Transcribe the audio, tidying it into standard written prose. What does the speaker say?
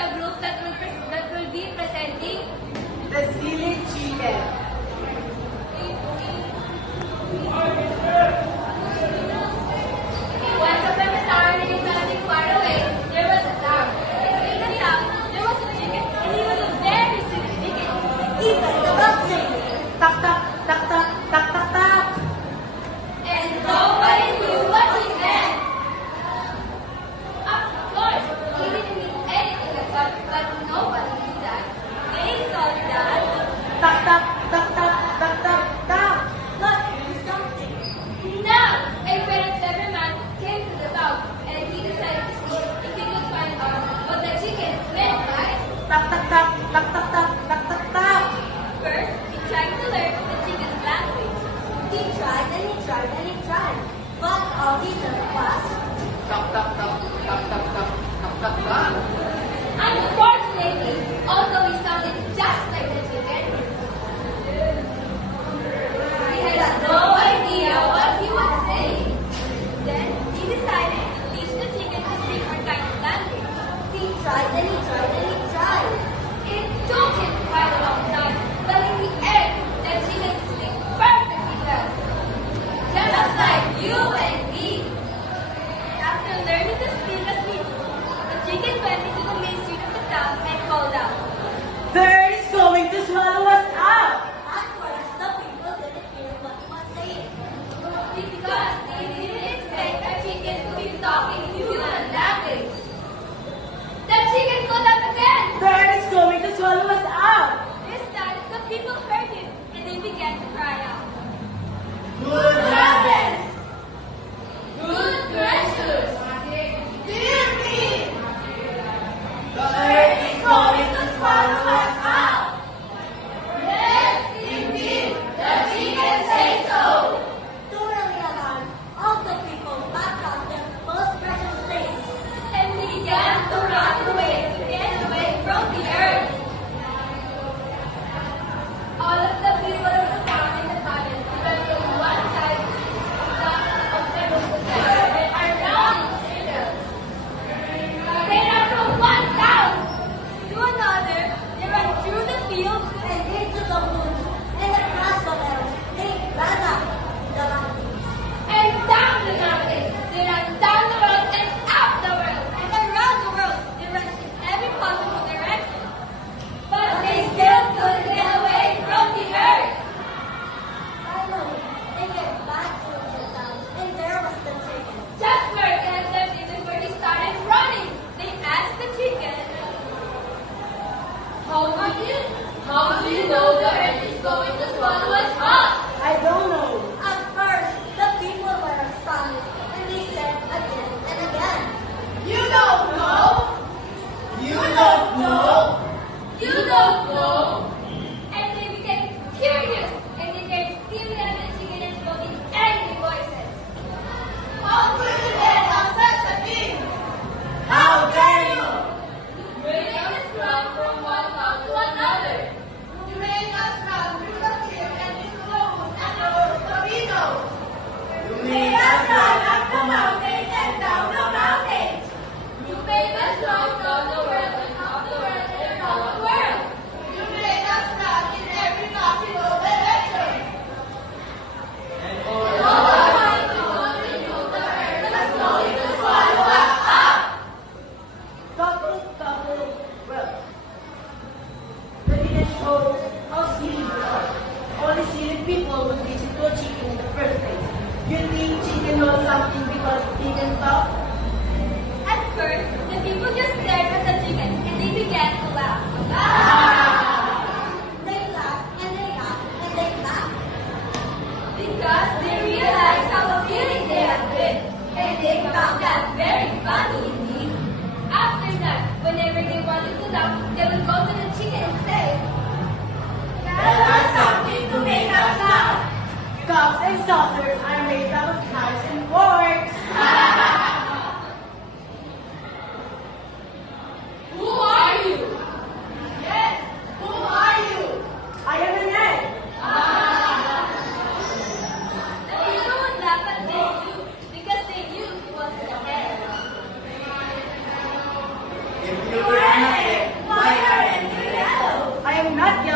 the group that will be presenting The Silly Chicken. Once upon a time, traveling far away, there was a town. In the town, there was a chicken, and he was a very silly chicken. Even the dog said, Tak tak tak tak tak tak tak. And nobody knew what he meant. Of course, he didn't mean anything at all, but nobody knew that. They thought that Tak tak tak tak tak tak tak. must be something. now a very clever man came to the town, and he decided to see if he could find out what the chicken meant, right? Tak tak tak tak tak tak tak tak tak. First, he tried to learn the chicken's language. He tried and he tried and he tried, but all he learned was, Tak tak tak tak tak tak tak tak tak. Unfortunately, although he sounded just like the chicken, he had no idea what he was saying. Then he decided to teach the chicken to speak our kind of language. he tried and he tried and he tried. It took him quite a long time, but in the end, the chicken could speak perfectly well. Just like you and me. After learning to speak as we do, the chicken went into the main street of the town and called out. Bird is going to swallow us up. At first, the people didn't hear what he was saying. Because they didn't expect a chicken to be talking human language. The chicken called out again. Bird is going to swallow us up. This time, the people heard him and they began to cry out. Good heavens! Good gracious! Dear me! The earth is going to swallow us up. Yes, indeed, the chicken says so. Thoroughly alarmed, all the people packed up their most precious things. And began to run away to get away from the earth. All of the people of the town and the village ran from one side of the earth and are now in circles. They ran from one town to another. They ran through the fields And into the woods, and across the meadows, they ran up the mountains. and down the mountain. They ran down the world and up the world and around the world. They ran in every possible direction. But they still couldn't get away from the earth. Finally, they get back to the town, and there was the chicken. Just where they had left it and where they started running, they asked the chicken, How do you know the earth is going to swallow us up? I don't know. At first, the people were astonished, and they said again and again, You don't know. You don't know. You don't know. And they became curious, and they came stealing at the chicken and spoke in angry voices. How could you let us such a thing? How dare you? You made us run from one town to another. You made us run through the field and into the woods and over the meadows. You made us run up the mountains and down the mountains. You made us run down the world and up the world and around the world. You made us run in every possible direction. And all Nobody knew the earth was going to swallow us up. Couple, well, the didn't show how silly we are. Only silly people would visit to a chicken in the first place. You think chicken knows something because he can talk? At first, the people just stared at the chicken and they began to laugh. they laughed and they laughed and they laughed. Because they realized how silly they had been. And they found that very funny indeed. After that, whenever they wanted to laugh, they would go to the chicken and say, Tell us something to make us laugh. Cups and saucers are made out of knives and forks. Who are you? Yes, who are you? I am an egg. The people would laugh at this too because they knew it was the head. If you were an egg, I am not